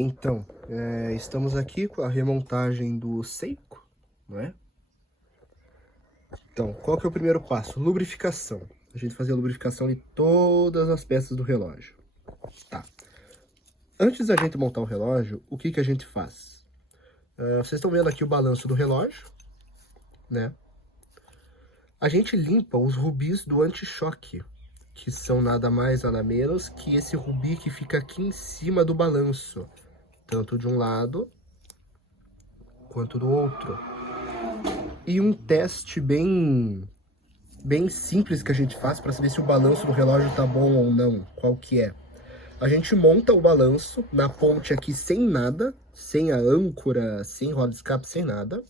Então, estamos aqui com a remontagem do Seiko, não é? Então, qual que é o primeiro passo? Lubrificação. A gente fazer a lubrificação de todas as peças do relógio. Tá. Antes da gente montar o relógio, o que que a gente faz? Vocês estão vendo aqui o balanço do relógio, né? A gente limpa os rubis do anti-choque, que são nada mais, nada menos que esse rubi que fica aqui em cima do balanço, tanto de um lado quanto do outro. E um teste bem simples que a gente faz para saber se o balanço do relógio tá bom ou não, qual que é. A gente monta o balanço na ponte aqui sem nada, sem a âncora, sem roda de escape, sem nada.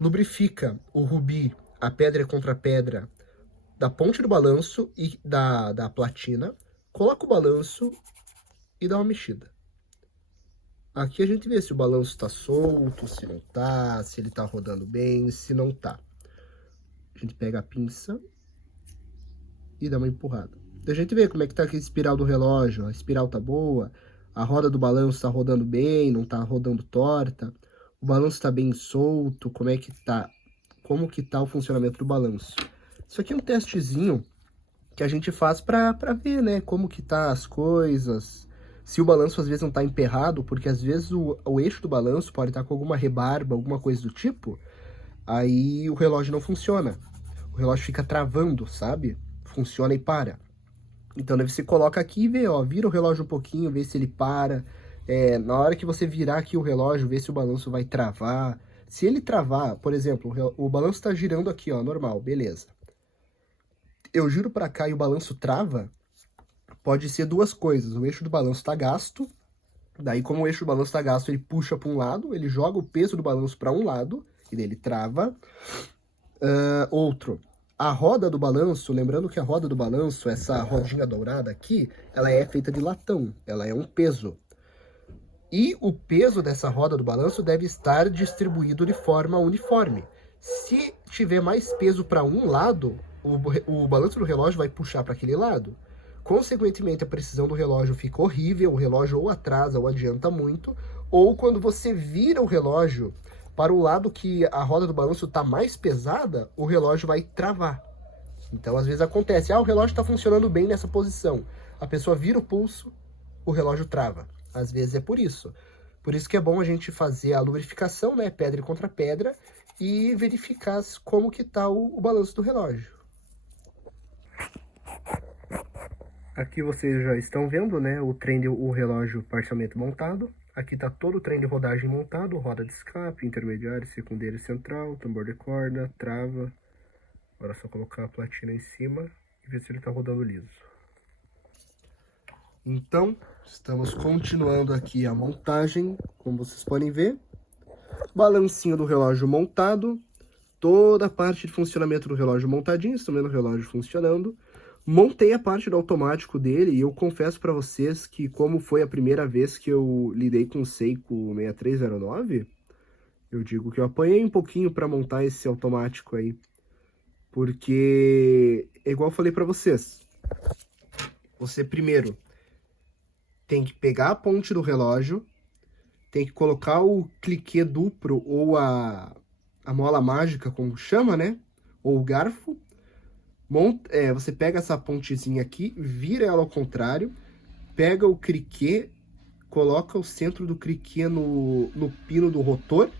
Lubrifica o rubi, a pedra contra a pedra, da ponte do balanço e da platina. Coloca o balanço e dá uma mexida. Aqui a gente vê se o balanço está solto, se não tá, se ele tá rodando bem, se não tá. A gente pega a pinça e dá uma empurrada. A gente vê como é que tá aqui a espiral do relógio, a espiral tá boa, a roda do balanço tá rodando bem, não tá rodando torta, o balanço tá bem solto, como que tá o funcionamento do balanço. Isso aqui é um testezinho que a gente faz pra ver, né, como que tá as coisas, se o balanço às vezes não tá emperrado, porque às vezes o eixo do balanço pode estar com alguma rebarba, alguma coisa do tipo, aí o relógio não funciona. O relógio fica travando, sabe? Funciona e para. Então, daí você coloca aqui e vê, ó, vira o relógio um pouquinho, vê se ele para. Na hora que você virar aqui o relógio, vê se o balanço vai travar. Se ele travar, por exemplo, o balanço está girando aqui, ó, normal, beleza. Eu giro para cá e o balanço trava, pode ser duas coisas. O eixo do balanço está gasto, daí como o eixo do balanço está gasto, ele puxa para um lado, ele joga o peso do balanço para um lado, e daí ele trava. Outro, a roda do balanço, lembrando que a roda do balanço, essa rodinha dourada aqui, ela é feita de latão, ela é um peso. E o peso dessa roda do balanço deve estar distribuído de forma uniforme. Se tiver mais peso para um lado, o balanço do relógio vai puxar para aquele lado. Consequentemente, a precisão do relógio fica horrível, o relógio ou atrasa ou adianta muito, ou quando você vira o relógio para o lado que a roda do balanço está mais pesada, o relógio vai travar. Então, às vezes acontece, o relógio está funcionando bem nessa posição. A pessoa vira o pulso, o relógio trava. Às vezes é por isso. Por isso que é bom a gente fazer a lubrificação, né, pedra contra pedra, e verificar como que está o balanço do relógio. Aqui vocês já estão vendo, né, o relógio parcialmente montado. Aqui está todo o trem de rodagem montado, roda de escape, intermediário, secundário e central, tambor de corda, trava. Agora é só colocar a platina em cima e ver se ele está rodando liso. Então, estamos continuando aqui a montagem, como vocês podem ver. Balancinho do relógio montado, toda a parte de funcionamento do relógio montadinho, estão vendo o relógio funcionando. Montei a parte do automático dele e eu confesso para vocês que como foi a primeira vez que eu lidei com o Seiko 6309, eu digo que eu apanhei um pouquinho para montar esse automático aí. Porque, é igual eu falei para vocês, você primeiro tem que pegar a ponte do relógio, tem que colocar o cliquê duplo ou a mola mágica, como chama, né? Ou o garfo. Você pega essa pontezinha aqui, vira ela ao contrário, pega o criquê, coloca o centro do criquê no pino do rotor.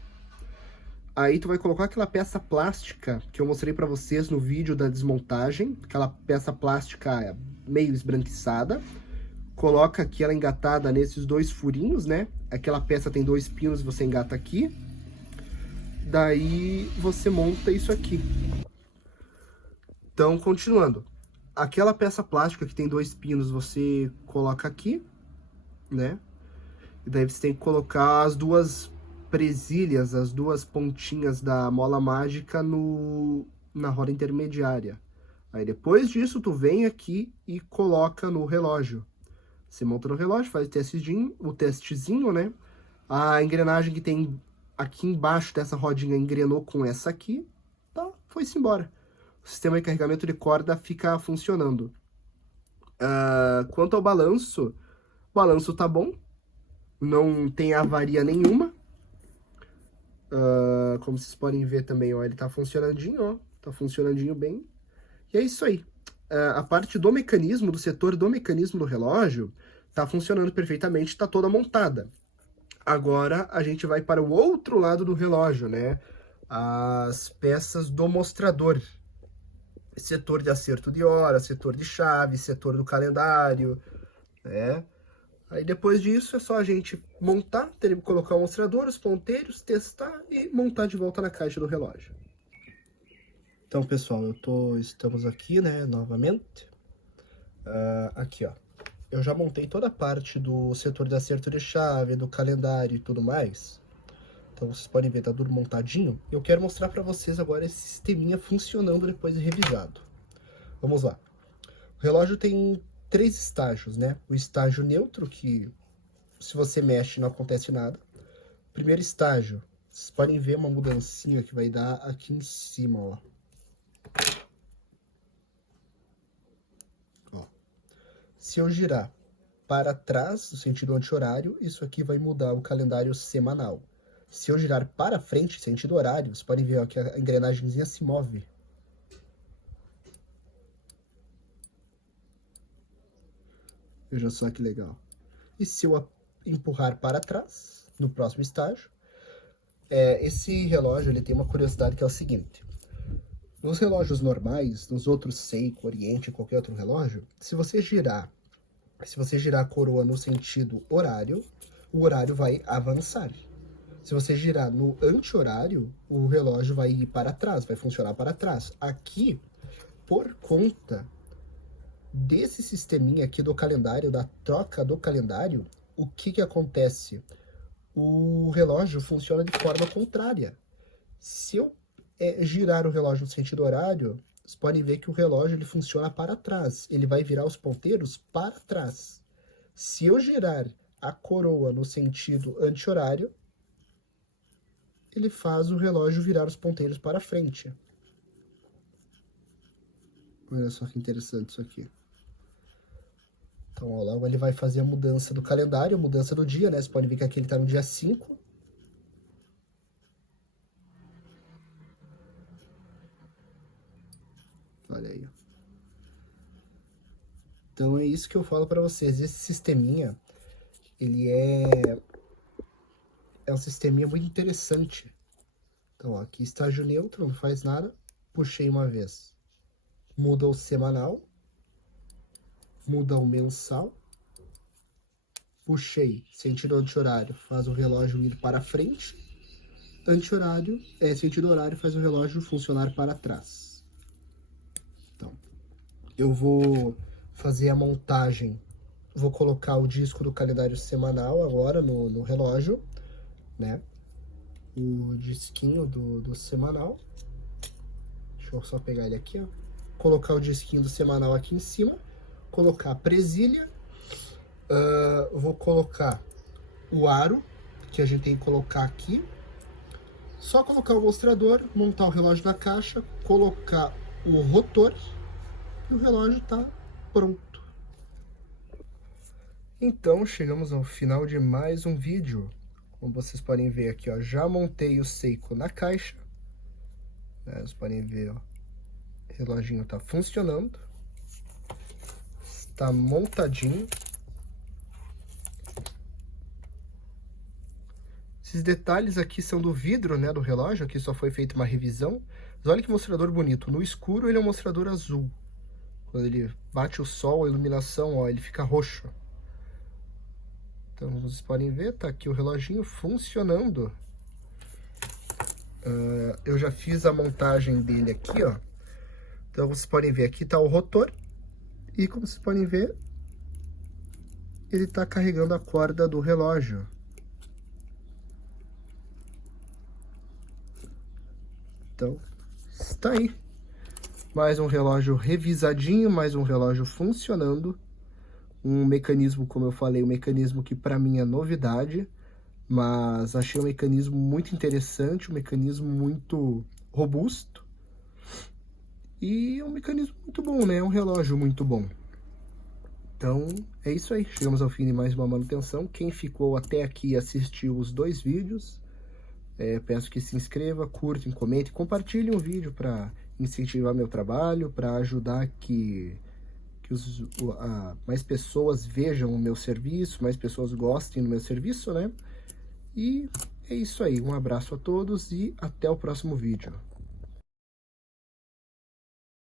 Aí tu vai colocar aquela peça plástica que eu mostrei para vocês no vídeo da desmontagem, aquela peça plástica meio esbranquiçada. Coloca aqui ela engatada nesses dois furinhos, né? Aquela peça tem dois pinos, você engata aqui. Daí você monta isso aqui. Então, continuando. Aquela peça plástica que tem dois pinos, você coloca aqui, né? E daí você tem que colocar as duas presilhas, as duas pontinhas da mola mágica na roda intermediária. Aí depois disso, tu vem aqui e coloca no relógio. Você monta no relógio, faz o testezinho, né? A engrenagem que tem aqui embaixo dessa rodinha engrenou com essa aqui, tá? Foi-se embora. O sistema de carregamento de corda fica funcionando. Quanto ao balanço, o balanço tá bom. não tem avaria nenhuma. Como vocês podem ver também, ó, ele tá funcionandinho, ó, tá funcionandinho bem. E é isso aí. A parte do mecanismo, do setor do mecanismo do relógio, tá funcionando perfeitamente, tá toda montada. Agora a gente vai para o outro lado do relógio, né? As peças do mostrador. Setor de acerto de hora, setor de chave, setor do calendário, né? Aí depois disso é só a gente montar, colocar o mostrador, os ponteiros, testar e montar de volta na caixa do relógio. Então, pessoal, estamos aqui, né, novamente. Aqui, ó. Eu já montei toda a parte do setor de acerto de chave, do calendário e tudo mais. Então, vocês podem ver, tá tudo montadinho. Eu quero mostrar para vocês agora esse sisteminha funcionando depois de revisado. Vamos lá. O relógio tem 3 estágios, né? O estágio neutro, que se você mexe não acontece nada. Primeiro estágio, vocês podem ver uma mudancinha que vai dar aqui em cima, ó. Se eu girar para trás, no sentido anti-horário, isso aqui vai mudar o calendário semanal. Se eu girar para frente, sentido horário, vocês podem ver ó, que a engrenagemzinha se move. Veja só que legal. E se eu empurrar para trás, no próximo estágio, esse relógio ele tem uma curiosidade que é o seguinte. Nos relógios normais, nos outros Seiko, Oriente, qualquer outro relógio, se você girar a coroa no sentido horário, o horário vai avançar. Se você girar no anti-horário, o relógio vai ir para trás, vai funcionar para trás. Aqui, por conta desse sisteminha aqui do calendário, da troca do calendário, o que acontece? O relógio funciona de forma contrária. Se eu girar o relógio no sentido horário, vocês podem ver que o relógio ele funciona para trás. Ele vai virar os ponteiros para trás. Se eu girar a coroa no sentido anti-horário, ele faz o relógio virar os ponteiros para frente. Olha só que interessante isso aqui. Então, ó, logo ele vai fazer a mudança do calendário, a mudança do dia, né? Você pode ver que aqui ele está no dia 5. Olha aí. Então, é isso que eu falo para vocês. Esse sisteminha, ele é um sisteminha muito interessante. Então, ó, aqui estágio neutro, não faz nada. Puxei uma vez. Muda o semanal. Muda o mensal. Puxei, sentido anti-horário, faz o relógio ir para frente. Anti-horário, sentido horário, faz o relógio funcionar para trás. Então, eu vou fazer a montagem. Vou colocar o disco do calendário semanal agora no relógio, né? O disquinho do semanal. Deixa eu só pegar ele aqui, ó. Colocar o disquinho do semanal aqui em cima. Colocar a presilha. Vou colocar o aro, que a gente tem que colocar aqui. Só colocar o mostrador, montar o relógio na caixa, colocar o rotor e o relógio está pronto. Então, chegamos ao final de mais um vídeo. Como vocês podem ver aqui, ó, já montei o Seiko na caixa. Vocês podem ver, ó, o reloginho está funcionando. Está montadinho. Esses detalhes aqui são do vidro, né, do relógio. Aqui só foi feita uma revisão. Mas olha que mostrador bonito. No escuro ele é um mostrador azul. Quando ele bate o sol, a iluminação, ó, ele fica roxo. Então vocês podem ver, tá aqui o reloginho funcionando. Eu já fiz a montagem dele aqui, ó. Então vocês podem ver, aqui tá o rotor. E como vocês podem ver, ele tá carregando a corda do relógio. Então, está aí. Mais um relógio revisadinho, mais um relógio funcionando. Um mecanismo, como eu falei, um mecanismo que para mim é novidade, mas achei um mecanismo muito interessante, um mecanismo muito robusto. E um mecanismo muito bom, né? Um relógio muito bom. Então, é isso aí. Chegamos ao fim de mais uma manutenção. Quem ficou até aqui e assistiu os 2 vídeos, peço que se inscreva, curtem, comentem, compartilhem o vídeo para incentivar meu trabalho, para ajudar que mais pessoas vejam o meu serviço, mais pessoas gostem do meu serviço, né? E é isso aí. Um abraço a todos e até o próximo vídeo.